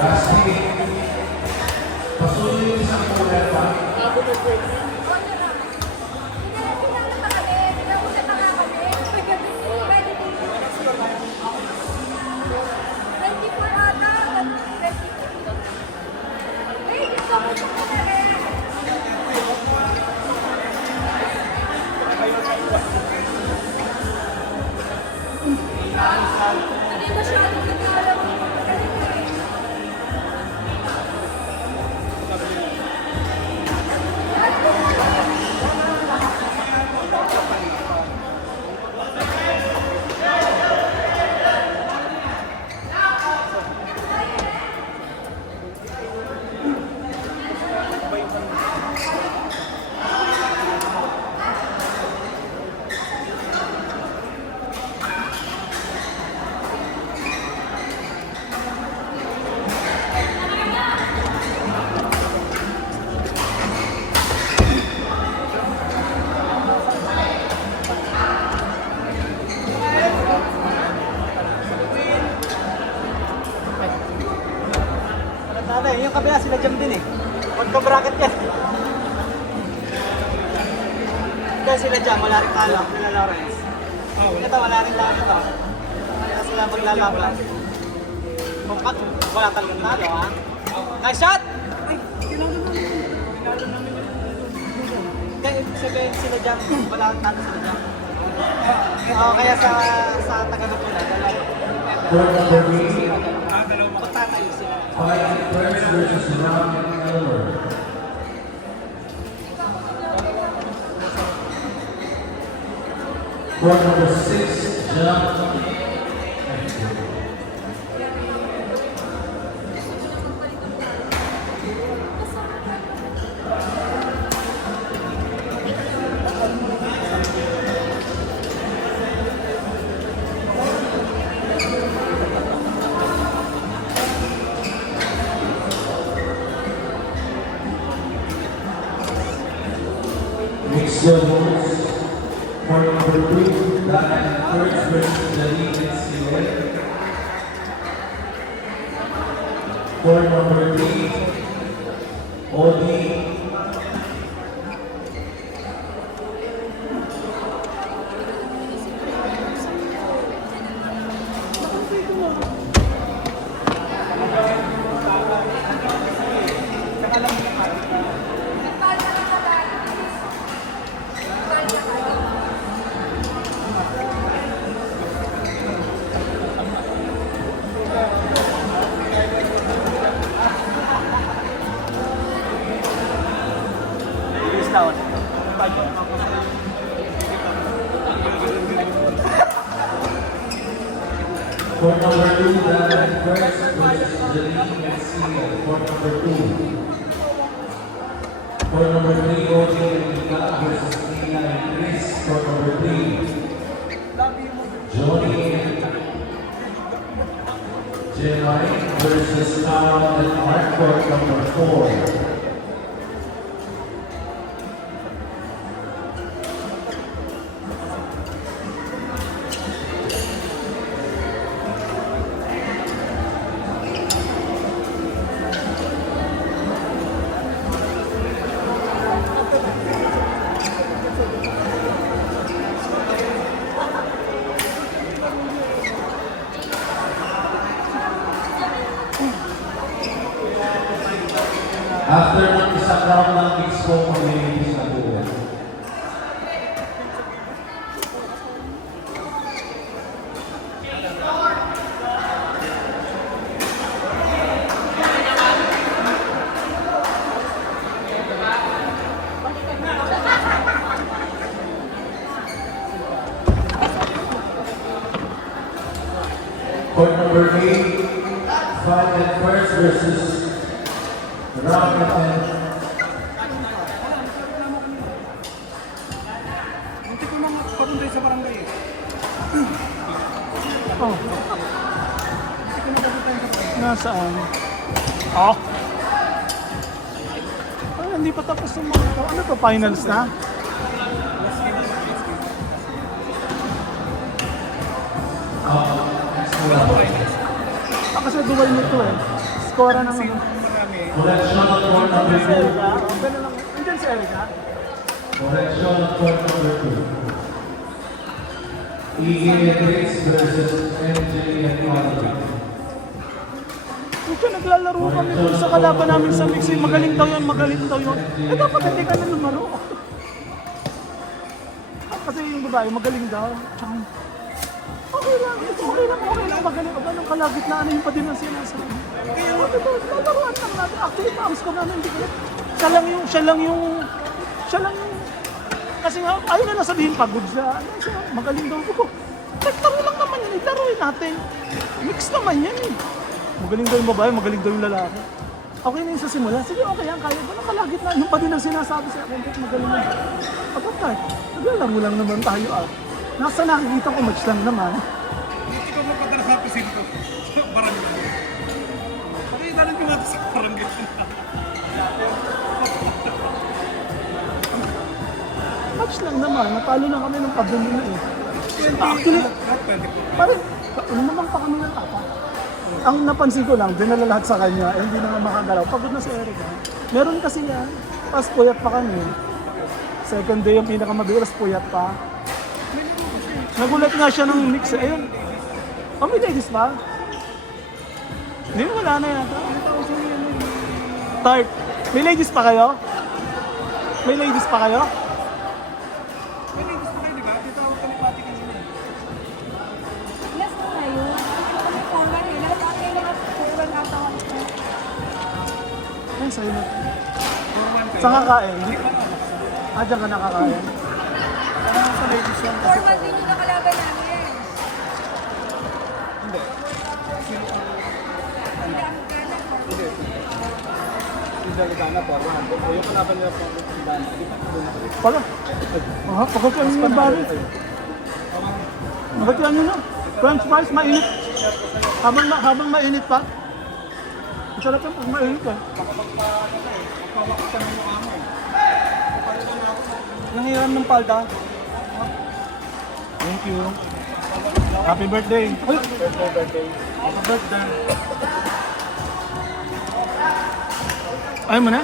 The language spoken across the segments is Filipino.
Lastly, pasuloy sa kulay pa. Yung kabila sila jam din eh. Magka-bracket yan. Kaya sila jam, wala rin talo. Nila Lawrence. Ito, wala rin talo ito. Kaya sila maglalaban. Bumpat, wala talagang talo ha. Nice shot! Kaya ibig sabihin sila jam, wala rin talo sila jam. Kaya sa Tagalog-Pula, patatayo sila. Fighting Prince versus Rock and Elmer. Court number 6, John. Mixed doubles. Court number 2, Diane Kurtz versus Janine and Sile. Court number 3, Odi. Down. Court number 2, Diane Kurtz versus Janine and Sile. Court number 2. Court number 3, Odi and Mika versus Nina and Chris. Court number 3, Johnny and Jemai versus Carl and Mark. Court number 4. After ng isang round ng mixed po, mag-release na po. Court number 8, Fight and First versus Rocket and Hindi ko nang papunta sa barangay eh. Oh. Hindi ko nang papunta sa barangay. Nasaan? Oh. Ay, hindi pa tapos yung mga... Ano to, finals na? Kasi dual nito eh. Score ng ano. Marami. Correction on court number Si 2. Erica. O, ganun lang. Andyan si Erica. Correction on court number 2. EA Hendricks versus MJ and Quadri. Pucha, naglalaro kami dun sa kalaban namin sa mix. Magaling daw yun, magaling daw yun. Eh, dapat hindi ka na lumaro. Kasi yung babae, magaling daw. Tsaka, okay lang, okay lang, magaling. O, ganun kalagit na ano yung pa din ang sinasabi. Kaya, diba, lalaruan lang natin. Actually, paams ko na ano, hindi ko. Siya lang yung, kasi nga, ayaw na sabihin pagod siya. Ano siya, magaling daw ko. Laro lang naman yan, laruin natin. Mix naman yan eh. Magaling daw yung babae, magaling daw yung lalaki. Okay na yung sa simula. Sige, okay yan, kaya ko. Nakalagit na. Yung pa din ang sinasabi sa akin, magaling na. Abot na, naglalaro lang naman tayo ah. Nasa nakikita ko, match lang naman. Hindi ko magpadala sa presinto. Sa barangay. Pakita lang ko natin sa barangay. Match lang naman, natalo na kami ng pabili na eh. Actually, parang, ano naman pa kami ng tapa. Ang napansin ko lang, dinala lahat sa kanya, eh, hindi na nga makagalaw. Pagod na si Erica. Meron kasi yan, tapos puyat pa kami. Second day yung pinakamabilis, puyat pa. Nagulat nga siya ng mix. Ayun. Oh, may ladies ba? Hindi, wala na yata. Tart. May ladies pa kayo? May ladies pa kayo? May ladies pa kayo, di ba? Dito ako kalipati kanina. Yes, tayo. Kami formal nila. Dati mga formal na tawag ko. Ay, sa'yo na. Forman kayo. Saan kakain? Ah, dyan ka nakakain? Ano sa ladies yan? Formal din yung nakalaban namin. Hindi. Hindi ang gana ko. Hindi. Yung Daligana, forman. O yung kalaban nila po, yung Dana. Di ba? Pala. Aha, pagkatiyan nyo yung bari. Pagkatiyan nyo na. French fries, mainit. Habang mainit pa. Masarap yan pag mainit eh. Pagpawakasan mo mukha mo. Nangiram ng palda. Thank you. Happy birthday. Uy! Birthday. Happy birthday. Ayaw mo na?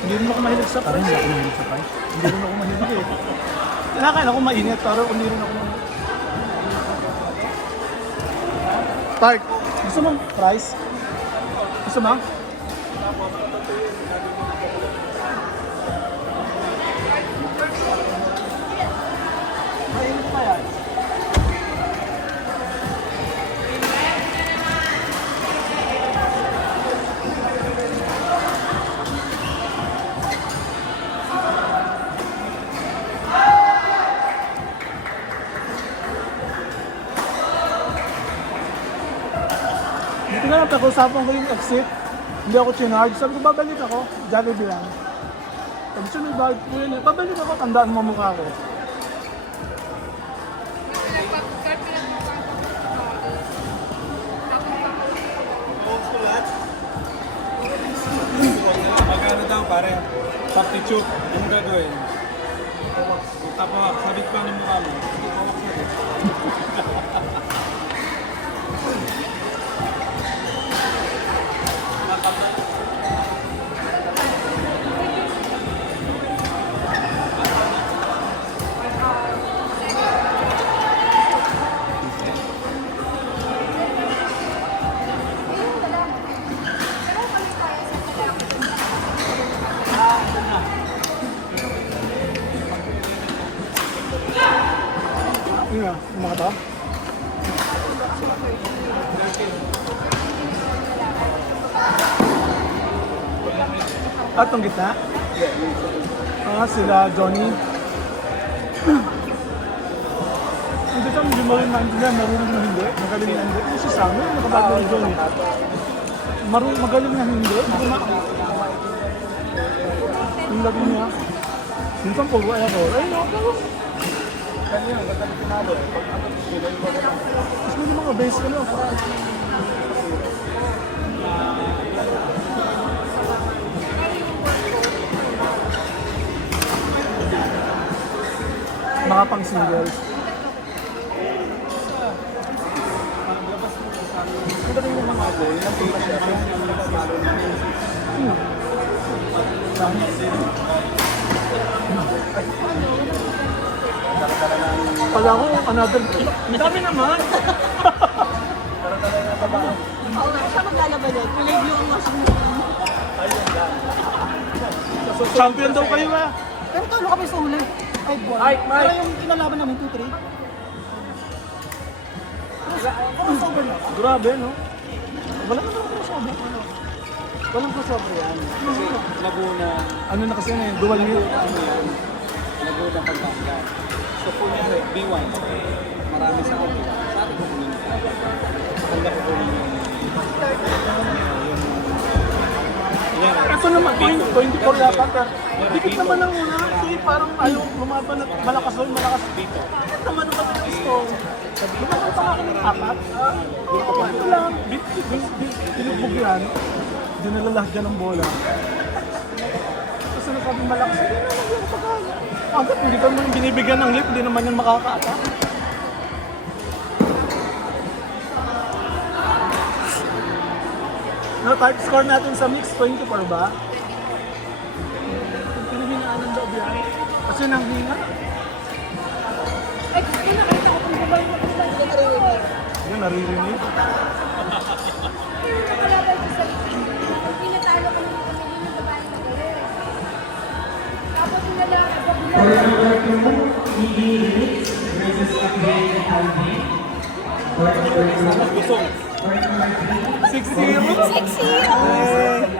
Hindi rin ako mahilig sa fries. Hindi ako mahilig sa fries. Hindi rin ako mahilig eh. Kinakain ako mainit, pero hindi rin ako mahilig. Tart, gusto mong fries? Gusto mo? Mainit pa yan. Dito nga lang, pag-usapan ko yung exit. Hindi ako chinarge. Sabi ko, babalik ako. Jollibee lang. Sabi siya, nag-balik ko yun eh. Babalik ako, tandaan mo mukha ko. Magkano daw pare? Substitute. Ano gagawin? Tapos, sabit ko ng mukha mo. Yun nga, yung mga to. At ang gitna? Ah, sila Johnny. Hindi ka hindi mo rin maintindihan, marunong na hindi, magaling na hindi. Yung si Samuel, nakabago ni Johnny. Magaling na hindi, hindi ko ma... Yung lagi niya. Minsan puro ako. Ay, no, pero... Kanina, ba't ako pinalo eh? Mas may mga base ka lang. Mga pang singles. Ito rin yung mga boy, nag-iba siya. Pala ko, another... Ang dami naman. Oo nga, siya maglalaban yan. Kulay blue ang washing machine. Champion daw kayo ah. Pero talo kami sa huli. 5-1. Pero yung kinalaban namin 2-3. Crossover na. Grabe, no? Wala naman ang crossover. Walang crossover yan. Kasi Laguna, Ano na kasi yun, dual meal. ano yan, Laguna, Pampanga. So kunyari, B1, marami sa akin. Sa atin kukunin. Sa kanila kukunin yung... Yan. Ito naman, 24 yata. Pero dikit naman ang una. Kasi parang ayaw lumaban at malakas doon, malakas dito. Bakit naman naman ang gusto? Lumaban pa ako ng apat. Ito lang, binubog yan. Dinalalah dyan ng bola. Kasi nasabi malakas. Hindi naman yung pagkaya. Agad, hindi ka naman binibigyan ng lip, hindi naman yan makakaata. No, type score natin sa mix, 24 ba? Pinahinaan ng loob yan. Kasi nanghina. Ay, gusto ko nakita ko kung ba yung mag-ispan ko naririnig. Yun, naririnig. Yung nakalaban ko sa pag pinatalo kami ng pamilya ng babae na gano'n. Tapos yung lalaki, pag For number 2, ED Rich versus Akbel Alvin. For number 2, Busog. for number 3, 6-0. 6-0!